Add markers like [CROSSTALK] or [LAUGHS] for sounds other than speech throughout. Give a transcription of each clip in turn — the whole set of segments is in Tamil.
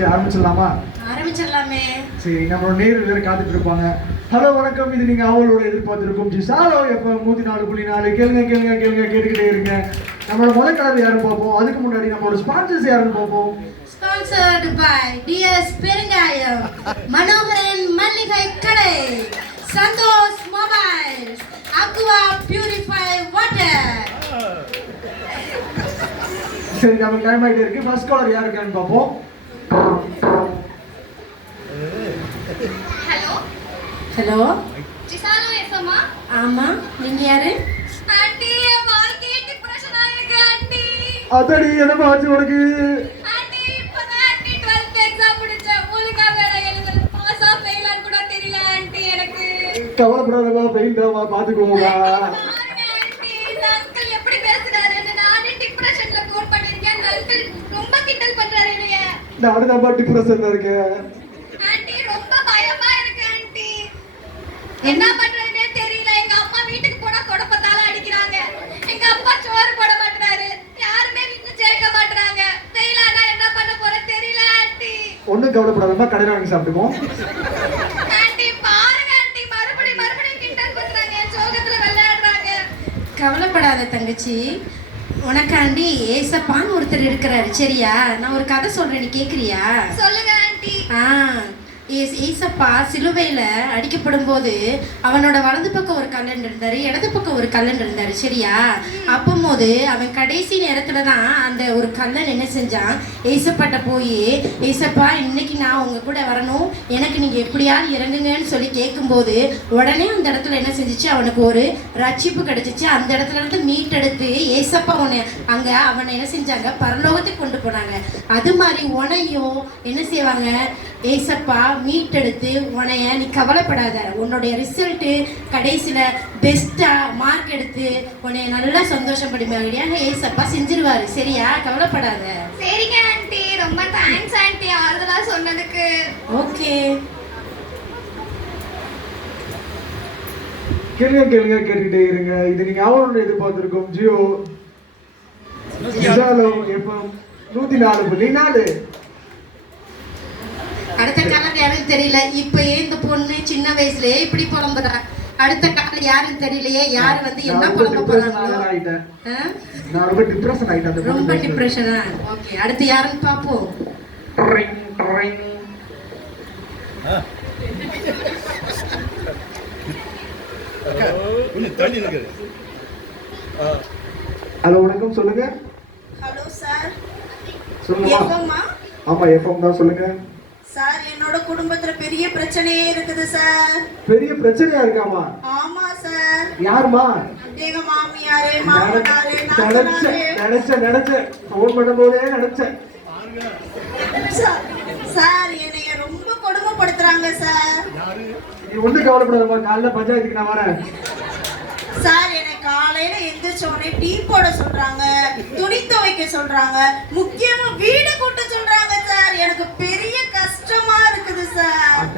சரி ஆரம்பிச்சிடலாமா? ஆரம்பிச்சிடலாமே. சரி நம்மளோட நேரில் வேற காத்துட்டு இருப்பாங்க. ஹலோ வணக்கம். இது நீங்க அவளோட எதிர்பார்த்திருக்கும் ஜி சாலோ எப்ப நூத்தி நாலு புள்ளி நாலு. கேளுங்க கேளுங்க கேளுங்க கேட்டுக்கிட்டே இருங்க. நம்மளோட முதல் கலர் யாரும் பார்ப்போம். அதுக்கு முன்னாடி நம்மளோட ஸ்பான்சர்ஸ் யாருன்னு பார்ப்போம். ஸ்பான்சர்டு பை டிஎஸ் பெருங்காயம் மனோகரன் மல்லிகை கடை Santhosh mobile aqua purify water. சரி நமக்கு டைம் ஆகிட்டே இருக்கு. ஃபர்ஸ்ட் காலர் யார் இருக்கான்னு பார்ப்போம். ஹலோ ஹலோ ஜிசாலு எஃப்எம்மா ஆமா நீங்க யாரு ஆண்டி என் வாழ்க்கையே டிப்ரெஷன் ஆயிருக்கு ஆண்டி அதடி என்னமா ஆச்சு உனக்கு ஆண்டி இப்பதான் ஆண்டி 12th எக்ஸாம் முடிச்சேன் ஒழுங்கா வேற எழுதல பாஸ் ஆ ஃபெயில் கூட தெரியல ஆண்டி எனக்கு கவலைப்படாதமா பெயின் தாமா பாத்துக்கோங்களா பாருங்க ஆண்டி இந்த அங்கிள் எப்படி பேசுறாருன்னு நானே டிப்ரெஷன்ல ஃபோன் பண்ணிருக்கேன் அந்த அங்கிள் ரொம்ப கிண்டல் பண்றாரு என்னைய நானும் தான் டிப்ரெஷன்ல இருக்கேன். ஆண்டி ரொம்ப பயமா இருக்கு ஆண்டி. என்ன பண்றதுனே தெரியல. எங்க அம்மா வீட்டுக்கு போனா தொடப்பத்தால அடிக்கிறாங்க. எங்க அப்பா சோறு போட மாட்டாரு யாருமே வீட்டுல சேர்க்க மாட்டாங்க ஃபெயில் ஆனா என்ன பண்ண போறேன் தெரியல ஆண்டி. ஒன்றும் கவலைப்படாதமா கடையில் வாங்கி சாப்பிட்டுப்போம் ஆண்டி பாருங்க ஆண்டி. மறுபடியும் மறுபடியும் கிண்டல் பண்றாங்க. என் சோகத்துல விளையாடுறாங்க. கவலைப்படாத தங்கச்சி. உனக்காண்டி ஏசப்பான்னு ஒருத்தர் இருக்கிறாரு சரியா? நான் ஒரு கதை சொல்றேன் நீ கேக்குறியா? சொல்லுங்க ஆண்டி. ஆ ஏஸ் ஏசப்பா சிலுவையில் அடிக்கப்படும் போது அவனோட வலது பக்கம் ஒரு கல்லன் இருந்தாரு இடது பக்கம் ஒரு கல்லன் இருந்தாரு சரியா? அப்போது அவன் கடைசி நேரத்துல தான் அந்த ஒரு கல்லன் என்ன செஞ்சான்? ஏசப்பாட்ட போய் ஏசப்பா இன்னைக்கு நான் உங்க கூட வரணும். எனக்கு நீங்க எப்படியாவது இறங்குங்கன்னு சொல்லி கேட்கும்போது உடனே அந்த இடத்துல என்ன செஞ்சுச்சு? அவனுக்கு ஒரு ரட்சிப்பு கிடைச்சிச்சு. அந்த இடத்துல இருந்து மீட்டெடுத்து ஏசப்பா உன்னை அங்க அவனை என்ன செஞ்சாங்க? பரலோகத்துக்கு கொண்டு போனாங்க. அது மாதிரி உனையும் என்ன செய்வாங்க? ஏசப்பா மீட்டெடுத்து உனைய நீ கவலைப்படாத. உன்னுடைய ரிசல்ட்டு கடைசியில் பெஸ்ட்டாக மார்க் எடுத்து உன்னைய நல்லா சந்தோஷப்படுமையாக ஏசப்பா செஞ்சிருவாரு. சரியா? கவலைப்படாத. சரிங்க ஆண்டி ரொம்ப தேங்க்ஸ் ஆண்டி ஆறுதலா சொன்னதுக்கு. ஓகே கேளுங்க கேளுங்க கேட்டுக்கிட்டே இருங்க. இது நீங்க அவளோட எதிர்பார்த்திருக்கும் ஜியோ. எஃப்எம் நூத்தி நாலு புள்ளி நாலு அடுத்த காலம் யாரும் தெரியல. இப்பயே இந்த பொண்ணு சின்ன வயசுலயே இப்படி புலம்புறா அடுத்த காலம் யாரும் தெரியலையே. யார் வந்து என்ன ஆ? நான் ரொம்ப டிப்ரெஷன் பொண்ணு ஓகே அடுத்து யாருன்னு நிற்குது ஹலோ வணக்கம் சொல்லுங்க. Hello sir. சொல்லுங்க ஆமா எஃப்எம் தான் சொல்லுங்க. சார் என்னோட குடும்பத்துல பெரிய பிரச்சனையே இருக்குது சார். பெரிய பிரச்சனையா இருக்காமா? ஆமா சார். யாருமா? எங்க மாமியாரு மாமனாரு நினைச்சேன் நினைச்சேன் ஃபோன் பண்ணும்போதே நினைச்சேன் சார், என்னைய ரொம்ப கொடுமைப்படுத்துறாங்க சார். நீ ஒண்ணும் கவலைப்படாதம்மா. காலைல பஞ்சாயத்துக்கு நான் வரேன். சார் என்னை காலையில எந்திரிச்ச உடனே டீ போட சொல்றாங்க துணி துவைக்க சொல்றாங்க முக்கியமா வீடு கூட்ட சொல்றாங்க சார். எனக்கு பெரிய கஷ்டமா இருக்குது சார் அடடடடா,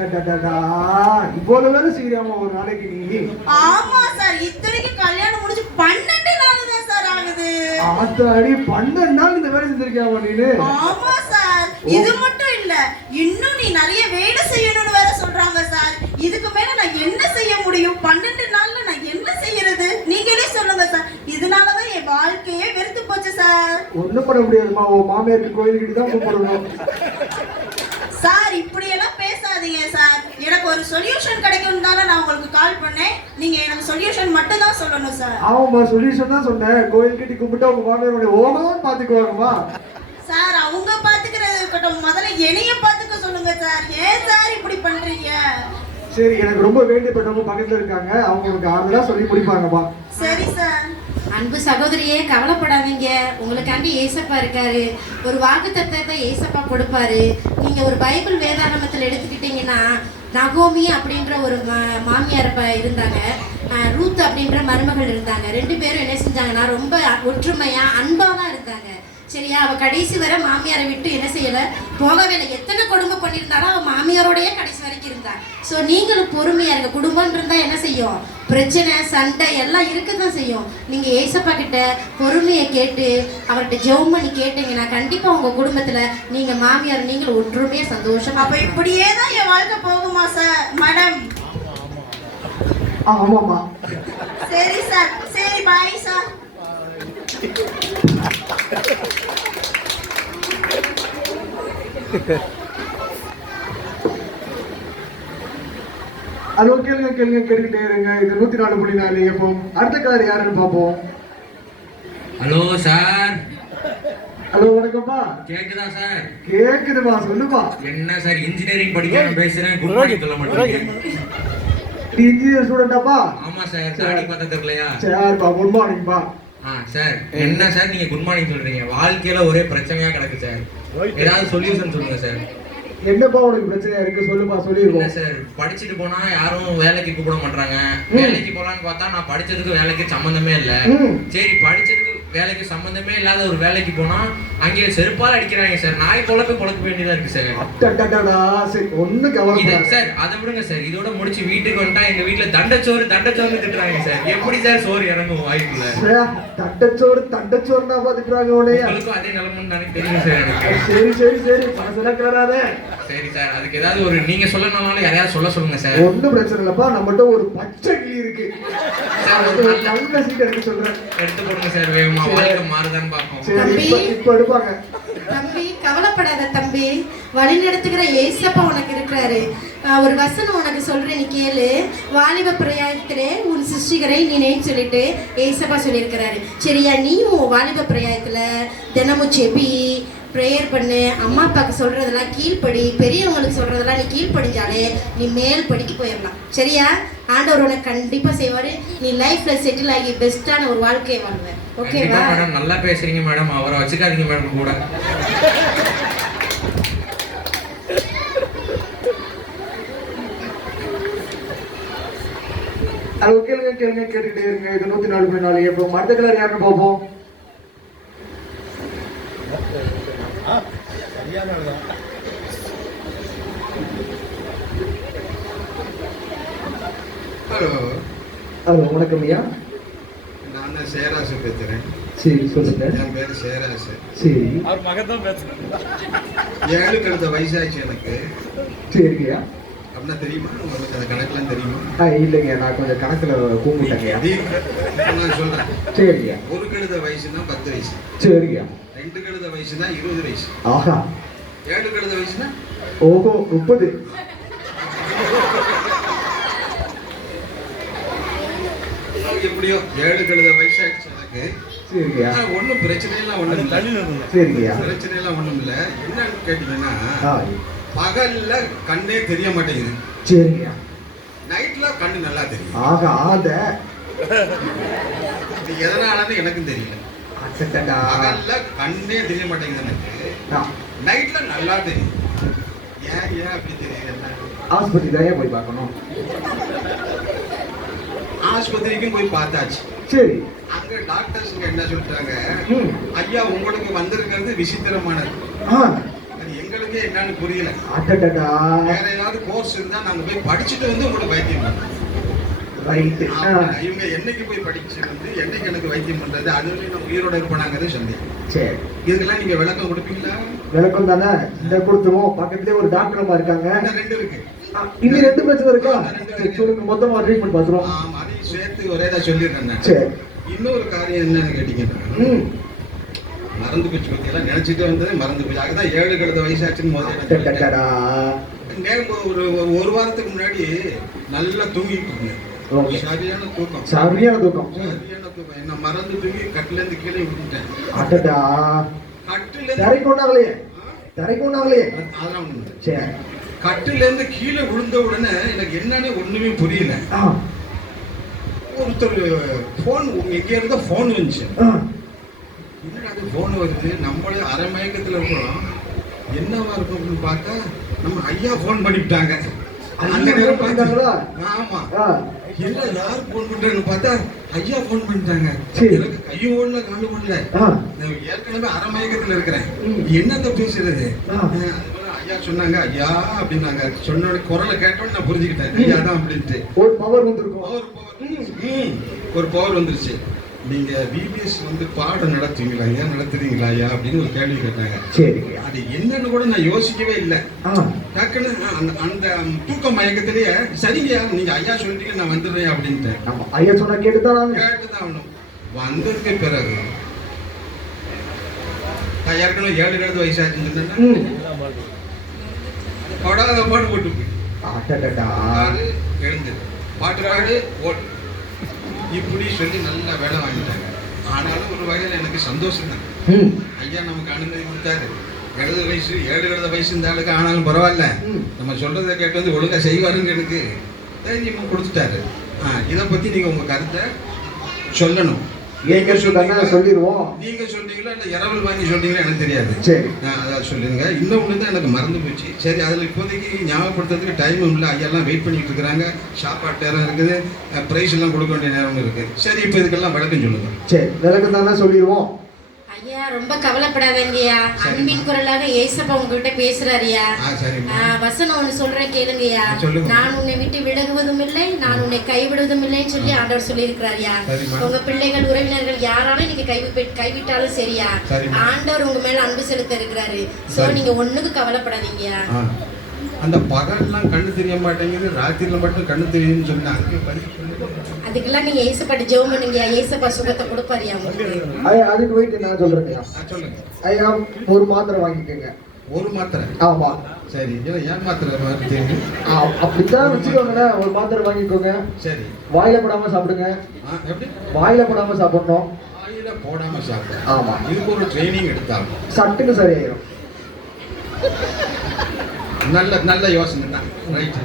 இவ்வளவு வேலை செய்யறியாமா ஒரு நாளைக்கு நீ. ஆமா சார் இத்தனைக்கு கல்யாணம் முடிஞ்சு பன்னெண்டு நாள் தான் சார் ஆகுது. ஆத்தாடி பன்னெண்டு நாள் இந்த வேலை செஞ்சிருக்கியாமா நீனு? ஆமா சார் இது மட்டும் இல்ல இன்னும் நீ நிறைய வேலை செய்யணும்னு வேற சொல்றாங்க சார். இதுக்கு மேல நான் என்ன செய்ய முடியும்? பன்னெண்டு நாள்ல நான் என்ன செய்யறது? நீங்களே சொல்லுங்க சார். இதனாலதான் என் வாழ்க்கையே வெறுத்து போச்சு சார். ஒண்ணும் பண்ண முடியாதுமா உன் மாமியாருக்கு கோயிலுக்கு தான் கூப்பிடணும் சார் இப்படி எல்லாம் பேசாதீங்க சார். எனக்கு ஒரு சொல்யூஷன் கிடைக்கும் தானே நான் உங்களுக்கு கால் பண்ணேன். நீங்க எனக்கு சொல்யூஷன் மட்டும் தான் சொல்லணும் சார். ஆமாம்மா சொல்யூஷன் தான் சொன்னேன். கோயில் கட்டி கும்பிட்டு உங்க மாமியாருடைய ஓனம் பாத்துக்குவாங்கம்மா. சார் அவங்க பாத்துக்கிறது இருக்கட்டும். முதல்ல என்னைய பாத்துக்க சொல்லுங்க சார். ஏன் சார் இப்படி பண்றீங்க? சரி எனக்கு ரொம்ப வேண்டியப்பட்டவங்க பக்கத்துல இருக்காங்க. அவங்க உனக்கு ஆறுதலா சொல்லி முடிப்பாங்கம்மா. சரி சார். அன்பு சகோதரியே கவலைப்படாதீங்க. உங்களுக்காண்டி ஏசப்பா இருக்காரு. ஒரு வாக்கு தத்தத்தை ஏசப்பா கொடுப்பாரு. நீங்க ஒரு பைபிள் வேதாகமத்தில் எடுத்துக்கிட்டீங்கன்னா நகோமி அப்படின்ற ஒரு மா- மாமியார் இருந்தாங்க. ரூத் அப்படின்ற மருமகள் இருந்தாங்க. ரெண்டு பேரும் என்ன செஞ்சாங்கன்னா ரொம்ப ஒற்றுமையா அன்பா தான் இருந்தாங்க. சரியா? அவ கடைசி வரை மாமியாரை விட்டு என்ன செய்யல? போகவே இல்லை. எத்தனை கொடுமை பண்ணியிருந்தாலும் அவ மாமியாரோடய கடைசி வரைக்கும் இருந்தா. ஸோ நீங்களும் பொறுமையா இருங்க. குடும்பம் இருந்தா என்ன செய்யும்? பிரச்சனை சண்டை எல்லாம் இருக்க தான் செய்யும். நீங்க ஏசப்பா கிட்ட பொறுமையை கேட்டு அவர்கிட்ட ஜெபம் பண்ணி கேட்டீங்கன்னா கண்டிப்பா உங்க குடும்பத்துல நீங்க மாமியார் நீங்கள் ஒற்றுமையா சந்தோஷமா அப்ப இப்படியே தான் என் வாழ்க்கை போகுமா சார்? மேடம். ஆமாம்மா. சரி சார். சரி பாய் சார். [LAUGHS] ஹலோ கேளுங்க கேளுங்க கேட்டுக்கிட்டே இருங்க. இது நூத்தி நாலு புள்ளி நாலு எப்போ அடுத்த கார் யாருன்னு பார்ப்போம். Hello sir. ஹலோ வணக்கம்ப்பா. கேக்குதா சார்? கேக்குதுப்பா சொல்லுப்பா. என்ன சார் இன்ஜினியரிங் படிக்க நான் பேசுறேன். குட் மார்னிங் சொல்ல மாட்டீங்க நீ இன்ஜினியர் ஸ்டூடெண்டாப்பா ஆமா சார். தாடி பார்த்தா தெரியலையா? சரிப்பா குட் மார்னிங்ப்பா ஆ சார். என்ன சார் நீங்க குட் மார்னிங் சொல்றீங்க? வாழ்க்கையில ஒரே பிரச்சனையா கிடக்கு சார். ஏதாவது சொல்யூஷன் சொல்லுங்க சார். என்னப்பா உனக்கு பிரச்சனையா இருக்கு? சொல்லுப்பா சொல்லிடுவோம் சார் படிச்சுட்டு போனா யாரும் வேலைக்கு கூப்பிட மாட்டாங்க வேலைக்கு போலான்னு பார்த்தா நான் படிச்சதுக்கு வேலைக்கு சம்பந்தமே இல்ல. சரி படிச்சதுக்கு வேலைக்கு சம்பந்தமே இல்லாத ஒரு வேலைக்கு போனா அங்கே செருப்பால் அடிக்கிறாங்க சார். நாய் பொழப்பு பொழக்க வேண்டியதா இருக்கு சார். சரி ஒண்ணு கவலைப்படாத. சார் அதை விடுங்க சார். இதோட முடிச்சு வீட்டுக்கு வந்துட்டா எங்க வீட்ல தண்டச்சோறு தண்டச்சோறு திட்டுறாங்க சார். எப்படி சார் சோறு இறங்கும் வாய்ப்புல சே, தட்டச்சோறு தண்டச்சோறுனா பாத்துக்கிறாங்க உடைய உங்களுக்கும் அதே நிலைமைன்னு எனக்கு தெரியும் சார் எனக்கு. சரி சரி சரி மனசுல கிளறாதே. சரி சார் அதுக்கு ஏதாவது ஒரு நீங்க சொல்லணும்னாலும் யாரையாவது சொல்ல சொல்லுங்க சார். ஒண்ணும் பிரச்சனை இல்லப்பா. நம்மகிட்ட ஒரு பச்சை கிளி இருக்கு நல்ல சீட் எடுக்க சொல்றேன். எடுத்து போடுங்க சார் வேகமா. வாழ்க்கை மாறுதான்னு பார்ப்போம். சரி தம்பி. இப்ப எடுப்பாங்க. தம்பி கவலைப்படாத தம்பி. வழி நடத்துகிற ஏசப்பா உனக்கு இருக்கிறாரு. ஒரு வசனம் உனக்கு சொல்றேன் நீ கேளு. வாலிப பிரயாயத்திலே உன் சிருஷ்டிகரை நினைன்னு சொல்லிட்டு ஏசப்பா சொல்லியிருக்கிறாரு. சரியா நீயும் உன் வாலிப பிரயாயத்துல தினமும் செபி ப்ரேயர் பண்ணு அம்மா அப்பாவுக்கு சொல்றதெல்லாம் கீழ்ப்படி பெரியவங்களுக்கு சொல்றதெல்லாம் நீ கீழ்ப்படிஞ்சாலே நீ மேல் படிக்கு போயிடலாம் சரியா? ஆண்டவர் உனக்கு கண்டிப்பா செய்வாரு. நீ லைஃப்ல செட்டில் ஆகி பெஸ்டான ஒரு வாழ்க்கையை வாழ்வ கண்டிப்பா ஓகேவா மேடம் நல்லா பேசுறீங்க மேடம் அவரை வச்சுக்காதீங்க மேடம் கூட. அது கேளுங்க கேளுங்க கேட்டுக்கிட்டே இருங்க. இது நூத்தி நாலு புள்ளி நாலு எப்போ அடுத்த கலர் யாருன்னு பார்ப்போம் ஹலோ ஹலோ வணக்கம் ஐயா. நான் தான் சேராசு பேசுறேன். சரி சொல்லுங்க. என் பேர் சேராசு. சரி. ஏழு கழுத வயசாச்சு எனக்கு. சரிங்கய்யா அப்படின்னா தெரியுமா? உங்களுக்கு அந்த கணக்கெல்லாம் தெரியுமா? ஆ இல்லைங்க நான் கொஞ்சம் கணக்குல கூப்பிட்டேங்கய்யா நீ- நான் சொல்றேன். சரிங்கய்யா ஒரு கழுத வயசுனா பத்து வயசு. சரிங்கய்யா ரெண்டு கழுத வயசுனா இருபது வயசு. ஆஹா. ஏழு கழுத வயசுனா ஓஹோ முப்பது. எப்படியோ ஏழு கழுத வயசாச்சு எனக்கு. ஒண்ணும் பிரச்சனையெல்லாம் ஒண்ணும் இல்லை. பிரச்சனையெல்லாம் ஒண்ணும் இல்லை. என்னன்னு கேட்டீங்கன்னா பகல்ல கண்ணே தெரிய மாட்டேங்குது. சரிங்கய்யா. நைட்ல கண்ணு நல்லா தெரியும். ஆகா ஆத. இது எதனாலன்னு எனக்கும் தெரியல. பகல்ல கண்ணே தெரிய மாட்டேங்குது எனக்கு. நைட்ல நல்லா தெரியும். ஏன் ஏன் அப்படி என்ன ஆஸ்பத்திரி தான் போய் பார்க்கணும். ஆஸ்பத்திரிக்கும் போய் பார்த்தாச்சு. சரி. அங்க டாக்டர்ஸுங்க என்ன சொல்லிட்டாங்க? ம். ஐயா உங்களுக்கு வந்திருக்கிறது விசித்திரமானது. அது எங்களுக்கே என்னன்னு புரியல. வேற ஏதாவது கோர்ஸ் இருந்தா நாங்க போய் படிச்சுட்டு வந்து உங்களுக்கு வைத்தியம் பண்றோம். இவங்க என்னைக்கு போய் படிச்சு வந்து என்னைக்கு எனக்கு வைத்தியம் பண்றது அதுலயும் நான் உயிரோட இருப்பானாங்கிறது சந்தேகம். சரி. இதுக்கெல்லாம் நீங்க விளக்கம் கொடுப்பீங்களா? விளக்கம் தானே? இந்த கொடுத்துருவோம். பக்கத்துலயே ஒரு டாக்டர் இருக்காங்க. ரெண்டு இருக்கு. இன்னும் ரெண்டு பிரச்சனை இருக்கா? சொல்லுங்க. மொத்தமா ட்ரீட்மெண்ட் பார்த்துருவோம். சேர்த்து ஒரே தான் சொல்லிடுறேன். சரி. இன்னொரு காரியம் என்னன்னு கேட்டீங்கன்னா மறந்து போச்சு பத்தியெல்லாம் நினைச்சிட்டு வந்தது மறந்து போச்சு. அதுதான் ஏழு கழுத வயசாச்சுன்னு முதல்ல ஒரு ஒரு- வாரத்துக்கு முன்னாடி நல்லா தூங்கிட்டு இருந்தேன். சரியான தூக்கம். சரியான தூக்கம். சரியான தூக்கம். என்ன மறந்து தூங்கி கட்டில இருந்து கீழே விட்டுட்டேன் அட்டடா கட்டில இருந்து தரைக்கு ஒன்றாகலையே தரைக்கு ஒன்றாகலையே அதெல்லாம். சரி. கட்டில இருந்து கீழே விழுந்த உடனே எனக்கு என்னன்னு ஒண்ணுமே புரியல. ஒருத்தர் போன் எங்க இருந்த போன் வந்துச்சு ஆ. என்னடா அது போன் வருது? நம்மளே அரை மயக்கத்துல இருக்கிறோம். என்னவா இருக்கும் அப்படின்னு பார்த்தா நம்ம ஐயா போன் பண்ணிவிட்டாங்க அந்த நேரம் phone பண்ணிட்டாங்களா? பார்த்து- ஆமா. இல்ல யார் போன் பண்றாங்கன்னு பார்த்தா ஐயா போன் பண்ணிட்டாங்க. எனக்கு கையும் ஓடல காலும் ஓடல நான் ஏற்கனவே அரை மயக்கத்துல இருக்கிறேன். என்னத்த பேசுறது? ஐயா சொன்னாங்க ஐயா அப்படின்னாங்க. சொன்ன குரலை கேட்டோன்னு நான் புரிஞ்சுக்கிட்டேன். ஐயா தான் அப்படின்ட்டு. ஒரு பவர் வந்திருக்கும். ஒரு பவர் ம், ஒரு பவர் வந்துருச்சு. நீங்க பிபிஎஸ் வந்து பாடம் நடத்துவீங்களா ஐயா? நடத்துறீங்களா ஐயா? அப்படின்னு ஒரு கேள்வி கேட்டாங்க. அது என்னன்னு கூட நான் யோசிக்கவே இல்லை. டக்குன்னு அந்த அந்த தூக்க மயக்கத்திலேயே சரிங்க நீங்க ஐயா சொல்லிட்டீங்க நான் வந்துடுறேன் அப்படின்ட்டு ஆமா. ஐயா சொன்னா கேட்டுதான் கேட்டுதான் வந்ததுக்கு பிறகு நான் ஏற்கனவே ஏழு எழுபது வயசாச்சுன்னு சொன்னேன்னா, ம் படாத பாடு போட்டு போய். அடடடா. பாடு எழுந்து பாட்டு பாடு ஓட்டு. இப்படி சொல்லி நல்லா வேலை வாங்கிட்டாங்க. ஆனாலும் ஒரு வகையில் எனக்கு சந்தோஷம் தான். ஐயா நமக்கு அனுமதி கொடுத்தாரு. எழுபது வயசு ஏழு எழுபது வயசு இந்த ஆளுக்கு ஆனாலும் பரவாயில்ல. நம்ம சொல்றதை கேட்டு வந்து ஒழுங்கா செய்வாருங்க எனக்கு. தைரியமாக கொடுத்துட்டாரு. ஆ இதை பத்தி நீங்க உங்க கருத்தை சொல்லணும். நீங்க சொன்னா சொல்லிடுவோம். நீங்க சொல்றீங்களா இல்ல இரவல் வாங்கி சொல்றீங்களா எனக்கு தெரியாது. சரி. அதான் சொல்லுங்க இன்னொன்று தான் எனக்கு மறந்து போச்சு. சரி அதில் இப்போதைக்கு ஞாபகப்படுத்துறதுக்கு டைமும் இல்லை. ஐயாலாம் வெயிட் பண்ணிட்டு இருக்கிறாங்க சாப்பாட்டு நேரம் இருக்குது. ப்ரைஸ் எல்லாம் கொடுக்க வேண்டிய நேரம் இருக்கு. சரி இப்போ இதுக்கெல்லாம் விளக்கம் சொல்லுங்க. சரி விளக்கு தானே சொல்லிடுவோம். ஐயா ரொம்ப கவலைப்படாதீங்கய்யா. அன்பின் குரலாக ஏசப்பா உங்ககிட்ட பேசுறாருயா வசனம் ஒண்ணு சொல்றேன் கேளுங்கய்யா. நான் உன்னை விட்டு விலகுவதும் இல்லை நான் உன்னை கைவிடுவதும் இல்லைன்னு சொல்லி ஆண்டவர் சொல்லியிருக்கிறாருயா. உங்க பிள்ளைகள் உறவினர்கள் யாராலும் நீங்க கைவி கைவிட்டாலும் சரியா. ஆண்டவர் உங்க மேல அன்பு செலுத்த இருக்கிறாரு. சோ. நீங்க ஒண்ணுக்கு கவலைப்படாதீங்கயா ஆ. அந்த பகல்லாம் கண்ணு தெரிய மாட்டேங்குது ராத்திரில மட்டும் கண்ணு தெரியுதுன்னு சொன்னா அதுக்கு பதில் சொல்லுங்க அதுக்கெல்லாம் நீங்க ஏசப்பாட்டு ஜெபம் பண்ணுங்கயா ஏசப்பா சுகத்தை ஐயா அதுக்கு வெயிட் நான் சொல்றேன் சொல்லுங்க. ஐயா ஒரு மாத்திரை வாங்கிக்கோங்க. ஒரு மாத்திரை? ஆமா. சரி ஏன் மாத்திரை அப்படித்தான் வச்சுக்கோங்களேன். ஒரு மாத்திரை வாங்கிக்கோங்க. சரி. வாயில போடாம சாப்பிடுங்க. ஆ எப்படி? வாயில போடாம சாப்பிடணும். வாயில போடாம சாப்பிடும் ஆமா. இதுக்கு ஒரு ட்ரைனிங் எடுத்தாங்க. சட்டுன்னு சரியாயிரும். நல்ல நல்ல யோசனை தான். ரைட்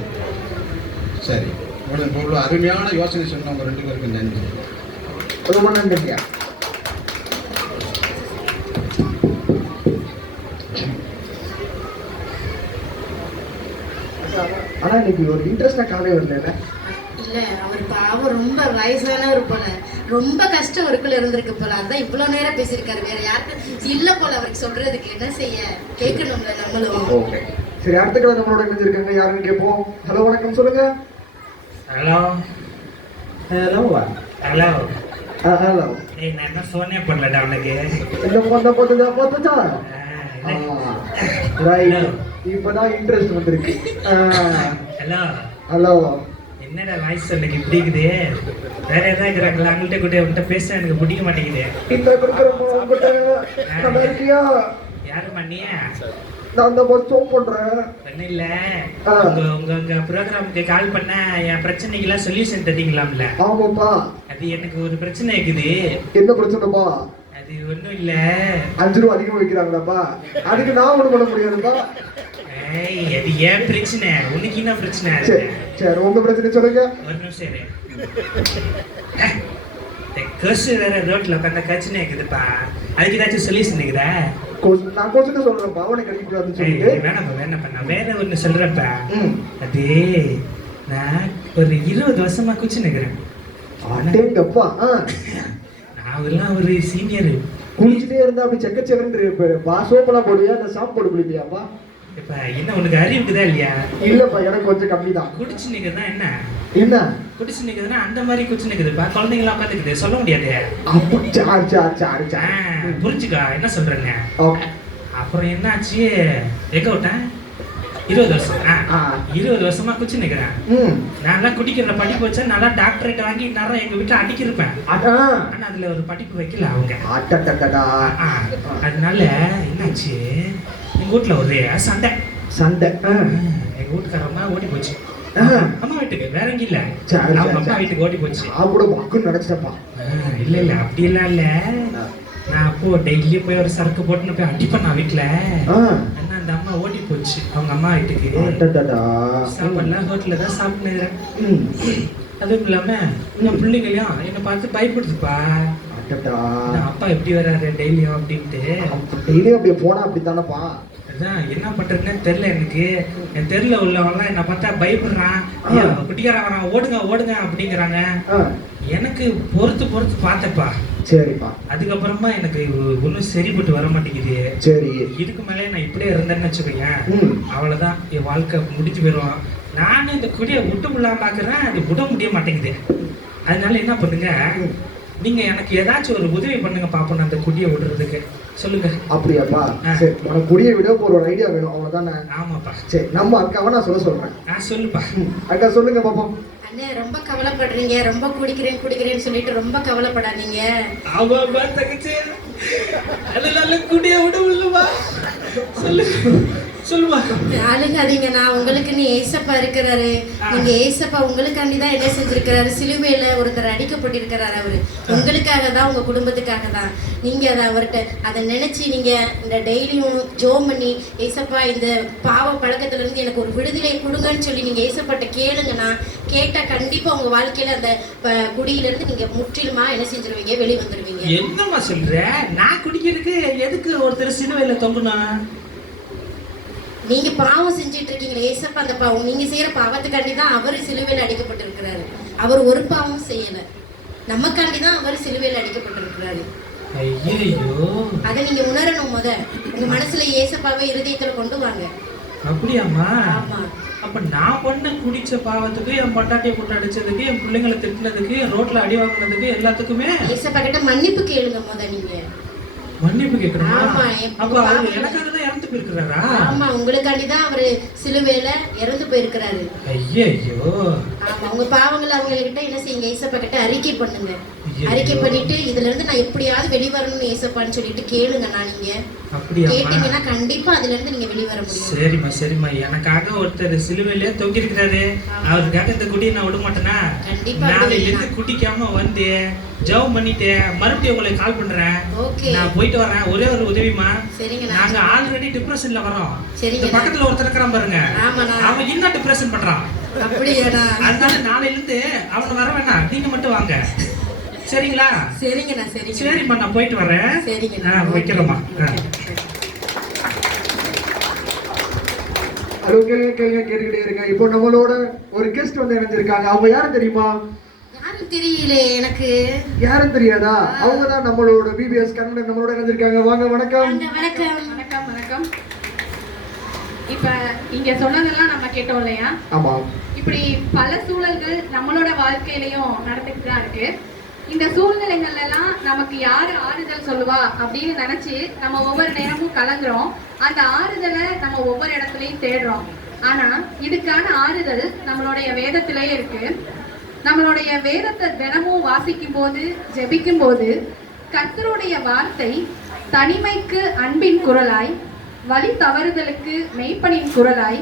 சரி. உனக்கு இவ்வளோ அருமையான யோசனை சொன்னவங்க ரெண்டு பேருக்கு நன்றி. ரொம்ப நன்றிங்க ஆனா இன்னைக்கு ஒரு இன்ட்ரெஸ்டா காலை வரல இல்ல அவர் பாவம் ரொம்ப வயசானவர் போல. ரொம்ப கஷ்டம் அவருக்குள்ள இருந்திருக்கு போல. அதான் இவ்வளவு நேரம் பேசியிருக்காரு. வேற யாருக்கு இல்ல போல அவருக்கு சொல்றதுக்கு. என்ன செய்ய? கேட்கணும்ல நம்மளும். ஓகே சரி அடுத்த கிழமை நம்மளோட இணைஞ்சிருக்காங்க. யாருன்னு கேட்போம். ஹலோ வணக்கம் சொல்லுங்க. ஹலோ ஹலோ ஹலோ ஹலோ நான் என்ன ஃபோனே பண்ணலடா உனக்கு? இந்த பொண்ணை ஆ, இல்ல. ரைட் இப்பதான் இன்ட்ரெஸ்ட் வந்திருக்கு. ஹலோ ஹலோ என்னடா வாய்ஸ் எனக்கு இப்படி இருக்குது? வேற ஏதாவது இருக்கிறாங்களா? அவங்கள்ட்ட கூட உன்கிட்ட பேச எனக்கு பிடிக்க மாட்டேங்குது. இந்த இருக்கிற நல்லா இருக்கியா? யாரும்மா நீ நான் அந்த பஸ் சோப் பண்றேன். ஒன்றும் இல்லை. உங்க உங்க உங்க ப்ரோக்ராமுக்கு கால் பண்ண என் பிரச்சனைக்கெல்லாம் சொல்யூஷன் தரீங்களாம்ல. ஆமாப்பா. அது எனக்கு ஒரு பிரச்சனை இருக்குது. என்ன பிரச்சனைப்பா? அது ஒன்றும் இல்லை. அஞ்சு ரூபா அதிகமா வைக்கிறாங்களாப்பா. அதுக்கு நான் ஒண்ணும் பண்ண முடியாதுப்பா. ஏய் அது ஏன் பிரச்சனை? உனக்கு என்ன பிரச்சனை? சரி சரி உங்க பிரச்சனை சொல்லுங்க. ஒரு நிமிஷம் இரு. ஏய், இந்த கொசு வேற ரோட்ல உட்காந்து கச்சினே இருக்குதுப்பா. அதுக்கு ஏதாச்சும் சொல்யூஷன் இருக்குதா? கொஸ்- நான் கொஞ்சம் சொல்றேன்ப்பா அவனை கிடைக்கூடாதுன்னு சொல்லிட்டு வேணாம்ப்பா வேணாம்ப்பா நான் வேற ஒன்று சொல்றேன்ப்பா. ம். அது நான் ஒரு இருபது வருஷமா குச்சி நிற்கிறேன் அடேங்கப்பா நான் எல்லாம் ஒரு சீனியர் குளிச்சுட்டே இருந்தா அப்படி செக்க செக்கன்னு இருப்பா சோப்பெல்லாம் போடுவியா? இந்த ஷாம்பு போட்டு குளிப்பியாப்பா? இப்ப என்ன உனக்கு அறிவுக்குதா இல்லையா? இல்லப்பா எனக்கு கொஞ்சம் கம்மி தான் குடிச்சு நிற்கிறதா என்ன? என்ன? குடிச்சு அந்த மாதிரி குச்சி நிற்குதுப்பா குழந்தைங்களாம் உட்காந்துக்குது. சொல்ல முடியாது. அப்படி சார் சார் சார். புரிஞ்சுக்கா. என்ன சொல்றேங்க அப்புறம் என்னாச்சு? எங்க விட்டேன் இருபது வருஷம். இருபது வருஷமா குச்சி நிற்கிறேன் ம். நான் குடிக்கிற படிப்பு வச்சா நல்லா டாக்டரேட் வாங்கி நேரம் எங்க வீட்டுல அடிக்கிருப்பேன். ஆனா அதுல ஒரு படிப்பு வைக்கல அவங்க. அதனால என்னாச்சு? எங்க வீட்டுல ஒரு சண்டை. சண்டை. ஆ. எங்க வீட்டுக்காரம்மா ஓடி போச்சு. அம்மா வீட்டுக்கு வேற எங்க இல்ல. அம்மா. வீட்டுக்கு ஓடி போச்சு. நான் கூட மக்குன்னு நினைச்சிட்டப்பா ஆ, இல்ல இல்ல அப்படியெல்லாம் இல்ல. நான் அப்போ டெய்லி போய் ஒரு சரக்கு போட்டுன்னு போய் அடிப்பேன் நான் வீட்டுல. அந்த அம்மா ஓடி போச்சு. அவங்க அம்மா வீட்டுக்கு. சாப்பாடுலாம் ஹோட்டல்ல தான் சாப்பிட்டுக்கிறேன் ம். அதுவும் இல்லாம என் பிள்ளைங்களையும் என்னை பார்த்து பயப்படுதுப்பா அப்பா எப்படி வராரு டெய்லியும் அப்படின்ட்டு. டெய்லி அப்படியே போனா அப்படித்தானப்பா? அதான் என்ன பண்றதுன்னே தெரியல எனக்கு. என் தெருல உள்ளவங்கலாம் என்ன பார்த்தா பயப்படுறான். குட்டிக்காரன் ஓடுங்க ஓடுங்க அப்படிங்கிறாங்க. எனக்கு பொறுத்து பொறுத்து பார்த்தப்பா சரிப்பா. அதுக்கப்புறமா எனக்கு ஒன்றும் சரிப்பட்டு வர மாட்டேங்குது. சரி. இதுக்கு மேலே நான் இப்படியே இருந்தேன்னு வச்சுக்கோயேன். ம். அவ்வளோதான் என் வாழ்க்கை முடிஞ்சு போயிடும் நானும் இந்த குடியை விட்டு விடலாம் பார்க்குறேன் அது விட முடிய மாட்டேங்குது. அதனால என்ன பண்ணுங்க? நீங்க எனக்கு ஏதாச்சும் ஒரு உதவி பண்ணுங்க பாப்போம். அந்த குடியை விடுறதுக்கு. சொல்லுங்க. அப்படியாப்பா. சரி. உனக்கு குடியை விட ஒரு ஐடியா வேணும். அவ்வளவுதானே? ஆமாப்பா. சரி. நம்ம அக்காவை நான் சொல்ல சொல்றேன். நான் சொல்லுப்பா. அக்கா சொல்லுங்க பாப்போம். அண்ணே ரொம்ப கவலைப்படுறீங்க. ரொம்ப குடிக்கிறேன் குடிக்கிறேன்னு சொல்லிட்டு ரொம்ப கவலைப்படாதீங்க. ஆமாப்பா தங்கச்சி. நல்ல நல்ல குடியை விட முடியலப்பா அழுகாதீங்க நான் உங்களுக்கு நீ ஏசப்பா இருக்கிறாரு. நீங்க ஏசப்பா உங்களுக்காண்டி தான் என்ன செஞ்சிருக்கிறாரு. சிலுவையில ஒருத்தர் அடிக்கப்பட்டிருக்கிறாரு அவரு. உங்களுக்காக தான் உங்க குடும்பத்துக்காக தான். நீங்க அதை அவர்கிட்ட அதை நினைச்சு நீங்க இந்த டெய்லியும் ஜோம் பண்ணி ஏசப்பா இந்த பாவ பழக்கத்துல இருந்து எனக்கு ஒரு விடுதலை கொடுங்கன்னு சொல்லி நீங்க ஏசப்பாட்ட கேளுங்கன்னா கேட்டா கண்டிப்பா உங்க வாழ்க்கையில அந்த குடியில இருந்து நீங்க முற்றிலுமா என்ன செஞ்சிருவீங்க? வெளியே வந்துருவீங்க. என்னம்மா சொல்ற? நான் குடிக்கிறதுக்கு எதுக்கு ஒருத்தர் சிலுவையில தொங்குனா? நீங்க பாவம் செஞ்சிட்டு இருக்கீங்களே ஏசப்பா அந்த பாவம் நீங்க செய்யற பாவத்துக்காண்டி தான் அவர் சிலுவையில் அடிக்கப்பட்டிருக்கிறாரு. அவர் ஒரு பாவம் செய்யல. நமக்காண்டி தான் அவர் சிலுவையில் அடிக்கப்பட்டிருக்கிறாரு. அதை நீங்க உணரணும் முத. உங்க மனசுல ஏசப்பாவை இருதயத்துல கொண்டு வாங்க. அப்படியாம்மா? ஆமா. அப்ப நான் பண்ண குடிச்ச பாவத்துக்கு என் பொண்டாட்டியை போட்டு அடிச்சதுக்கு என் பிள்ளைங்களை திட்டினதுக்கு ரோட்ல அடி வாங்கினதுக்கு எல்லாத்துக்குமே? ஏசப்பா கிட்ட மன்னிப்பு கேளுங்க முத நீங்க. மன்னிப்பு கேட்கணுமா? ஆமா, என் அப்ப அவர் பாவம். எனக்காக தான் இறந்து போயிருக்கிறாரா? ஆமா உங்களுக்காண்டி தான் அவரு சிலுவையில இறந்து போயிருக்கிறாரு. ஐயோ ஆமா உங்க பாவங்களை அவங்க கிட்ட என்ன செய்யுங்க? ஏசப்பா கிட்ட அறிக்கை பண்ணுங்க. அறிக்கை பண்ணிட்டு இதுல இருந்து நான் எப்படியாவது வெளிவரணும்னு ஏசப்பான்னு சொல்லிட்டு கேளுங்க நான் நீங்க கேட்டீங்கன்னா கண்டிப்பா அதுல இருந்து நீங்க வெளிவர முடியும். சரிம்மா சரிம்மா. எனக்காக ஒருத்தர் சிலுவையிலே தொங்கி இருக்கிறாரு அவருக்காக இந்த குடியை நான் விட மாட்டேனா? நாளையில விடுவீங்க. இருந்து குடிக்காம வந்து ஜெபம் பண்ணிட்டு மறுபடியும் உங்களுக்கு கால் பண்றேன். நான் போயிட்டு வரேன். ஒரே ஒரு உதவிமா நாங்க ஆல்ரெடி டிப்ரெஷன்ல வரோம். இந்த பக்கத்துல ஒருத்தர் இருக்கிறான் பாருங்க. அவன் இன்னும் டிப்ரெஷன் பண்றான். அதனால நாளையில இருந்து அவன் வர வேணாம். நீங்க மட்டும் வாங்க. சரிங்களா? சரிங்கண்ணா சரிங்க சரிம்மா நான் போயிட்டு வரேன். சரிங்கண்ணா. ஆ, வைக்கிறேம்மா. ஹலோ கேளுங்க கேளுங்க கேட்டுக்கிட்டே இருங்க. இப்போ நம்மளோட ஒரு கெஸ்ட் வந்து இணைஞ்சிருக்காங்க. அவங்க யாரும் தெரியுமா? யாரும் தெரியலே எனக்கு. யாரும் தெரியாதா? அவங்க தான் நம்மளோட பிபிஎஸ் கன்னடன் நம்மளோட இணைஞ்சிருக்காங்க. வாங்க வணக்கம். வணக்கம். வணக்கம் வணக்கம் இப்ப இங்க சொன்னதெல்லாம் நம்ம கேட்டோம் இல்லையா? ஆமா. இப்படி பல சூழல்கள் நம்மளோட வாழ்க்கையிலயும் நடந்துட்டு தான் இருக்கு. இந்த சூழ்நிலைகள் எல்லாம் நமக்கு யாரு ஆறுதல் சொல்லுவா அப்படின்னு நினைச்சு நம்ம ஒவ்வொரு நேரமும் கலங்குறோம். அந்த ஆறுதலை நம்ம ஒவ்வொரு இடத்துலயும் தேடுறோம். ஆனா இதுக்கான ஆறுதல் நம்மளுடைய வேதத்திலேயே இருக்கு. நம்மளுடைய வேதத்தை தினமும் வாசிக்கும் போது ஜெபிக்கும் போது கர்த்தருடைய வார்த்தை தனிமைக்கு அன்பின் குரலாய் வழி தவறுதலுக்கு மெய்ப்பனின் குரலாய்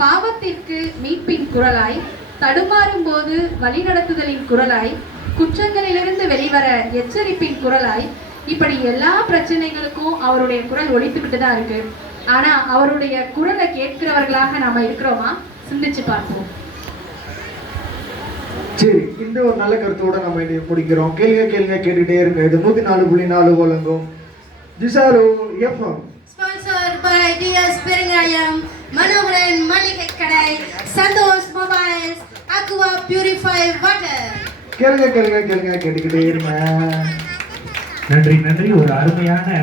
பாவத்திற்கு மீட்பின் குரலாய் தடுமாறும் போது வழிநடத்துதலின் குரலாய் குற்றங்களிலிருந்து வெளிவர எச்சரிப்பின் குரலாய் இப்படி எல்லா பிரச்சனைகளுக்கும் அவருடைய குரல் ஒலித்துக்கிட்டு தான் இருக்கு. ஆனா அவருடைய குரலை கேட்கிறவர்களாக நாம இருக்கிறோமா? சிந்திச்சு பார்ப்போம். சரி இந்த ஒரு நல்ல கருத்தோட நம்ம இதை முடிக்கிறோம். கேளுங்க கேளுங்க கேட்டுக்கிட்டே இருங்க. இது நூத்தி நாலு புள்ளி நாலு வழங்கும் ஜிசாரோ FM sponsor by TS Perungayam Manoharan மளிகை கடை Santhosh mobiles aqua purify water கேளுங்க கேளுங்க கேளுங்க கேட்டுக்கிட்டே இருங்க. நன்றி நன்றி. ஒரு அருமையான